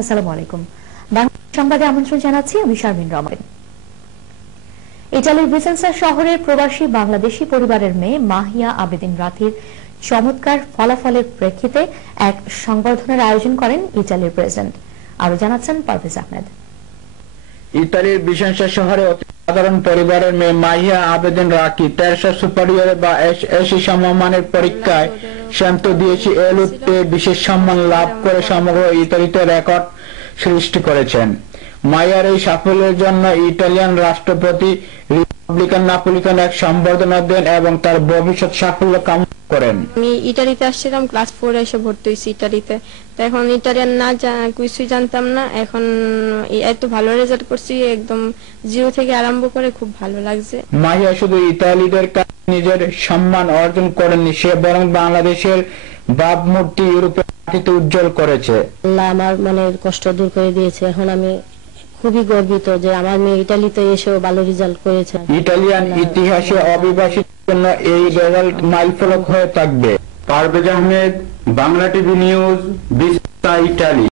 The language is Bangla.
আসসালামু আলাইকুম। বাংলা সংবাদে আমন্ত্রণ জানাচ্ছি আমি শারমিন রহমান। ইতালির ভিসেন্সা শহরের প্রবাসী বাংলাদেশী পরিবারের মেয়ে মাহিয়া আবেদিন রাথীর চমৎকার ফলাফলের প্রেক্ষিতে এক সংবর্ধনার আয়োজন করেন ইতালির প্রেসিডেন্ট। আরো জানাচ্ছেন পারভেজ আহমেদ। ইতালির ভিসেন্সা শহরে অতি সাধারণ পরিবারের মেয়ে মাহিয়া আবেদিন রাথী তেরসা সুপারিয়রে বা এসি সমমানের পরীক্ষায় শান্ত দিয়েছে এলুতে বিশেষ সম্মান লাভ করে সমগ্র ইতালিতে রেকর্ড সৃষ্টি করেছেন। মাহিয়ার এই সাফল্যের জন্য ইটালিয়ান রাষ্ট্রপতি রিপাবলিকান নাপোলিতান এক সম্বর্ধনা দেন এবং তার ভবিষ্যৎ সাফল্য কামনা করেন। আমি ইটালিতে আসছিলাম, ক্লাস 4 এসে ভর্তি হয়েছি ইটালিতে। তো এখন ইটালিয়ান না কিছুই জানতাম না, এখন এত ভালো রেজাল্ট করছি, একদম জিরো থেকে আরম্ভ করে খুব ভালো লাগছে। মাহিয়া শুধু ইতালিদের কাছে নিজের সম্মান অর্জন করেননি, সে বরং বাংলাদেশের ভাবমূর্তি ইউরোপের মাটিতে উজ্জ্বল করেছে। আল্লাহ আমার মনের কষ্ট দূর করে দিয়েছে। এখন আমি খুবই গর্বিত যে আমার মেয়ে ইতালিতে এসেও ভালো রেজাল্ট করেছে। ইটালিয়ান ইতিহাসে অবিবাসীদের জন্য এই রেজাল্ট মাইলফলক হয়ে থাকবে। Parvez Ahmed, Bangla TV news, Vicenza, Italy.